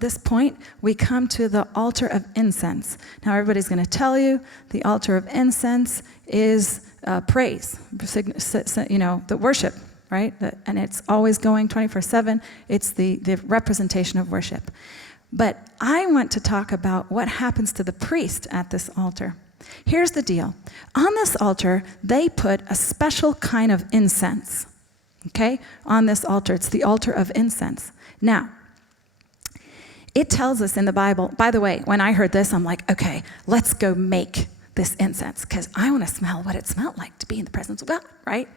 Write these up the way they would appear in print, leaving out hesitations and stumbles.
this point, we come to the altar of incense. Now, everybody's going to tell you the altar of incense is praise, the worship, right? And it's always going 24/7. It's the representation of worship. But I want to talk about what happens to the priest at this altar. Here's the deal. On this altar, they put a special kind of incense, okay? On this altar, it's the altar of incense. Now, it tells us in the Bible, by the way, when I heard this, I'm like, okay, let's go make this incense, because I want to smell what it smelled like to be in the presence of God, right?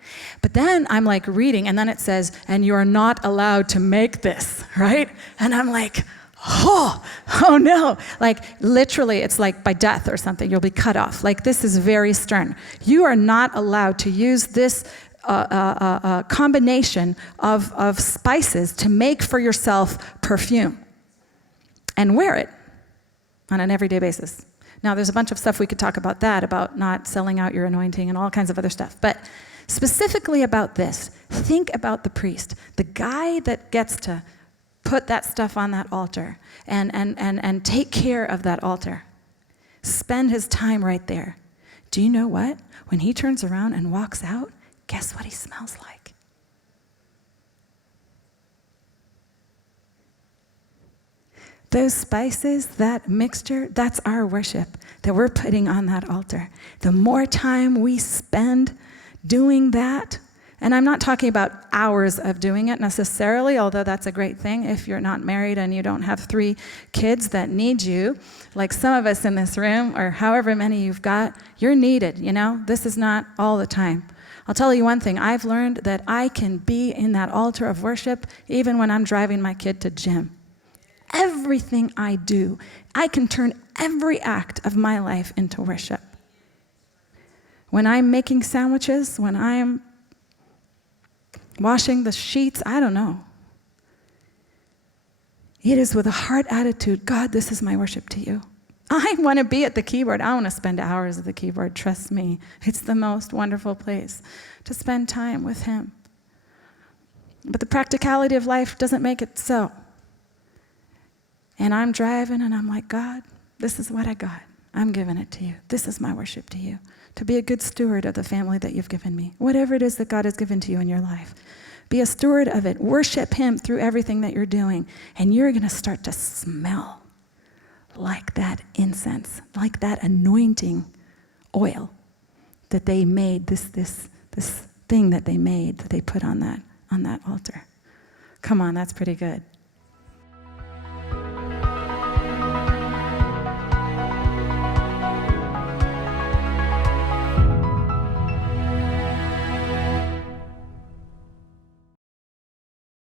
But then I'm like reading, and then it says, and you're not allowed to make this, right? And I'm like, oh no. Like literally, it's like by death or something, you'll be cut off. Like this is very stern. You are not allowed to use this combination of spices to make for yourself perfume and wear it on an everyday basis. Now, there's a bunch of stuff we could talk about that, about not selling out your anointing and all kinds of other stuff. But specifically about this, think about the priest, the guy that gets to put that stuff on that altar and take care of that altar. Spend his time right there. Do you know what? When he turns around and walks out, guess what he smells like? Those spices, that mixture, that's our worship that we're putting on that altar. The more time we spend doing that, and I'm not talking about hours of doing it necessarily, although that's a great thing if you're not married and you don't have 3 kids that need you, like some of us in this room, or however many you've got, you're needed, This is not all the time. I'll tell you one thing, I've learned that I can be in that altar of worship even when I'm driving my kid to gym. Everything I do, I can turn every act of my life into worship. When I'm making sandwiches, when I'm washing the sheets, I don't know. It is with a heart attitude, God, this is my worship to you. I want to be at the keyboard. I want to spend hours at the keyboard, trust me. It's the most wonderful place to spend time with him. But the practicality of life doesn't make it so. And I'm driving and I'm like, God, this is what I got. I'm giving it to you. This is my worship to you. To be a good steward of the family that you've given me. Whatever it is that God has given to you in your life. Be a steward of it. Worship him through everything that you're doing. And you're going to start to smell like that incense, like that anointing oil that they made, this thing that they made, that they put on that altar. Come on, that's pretty good.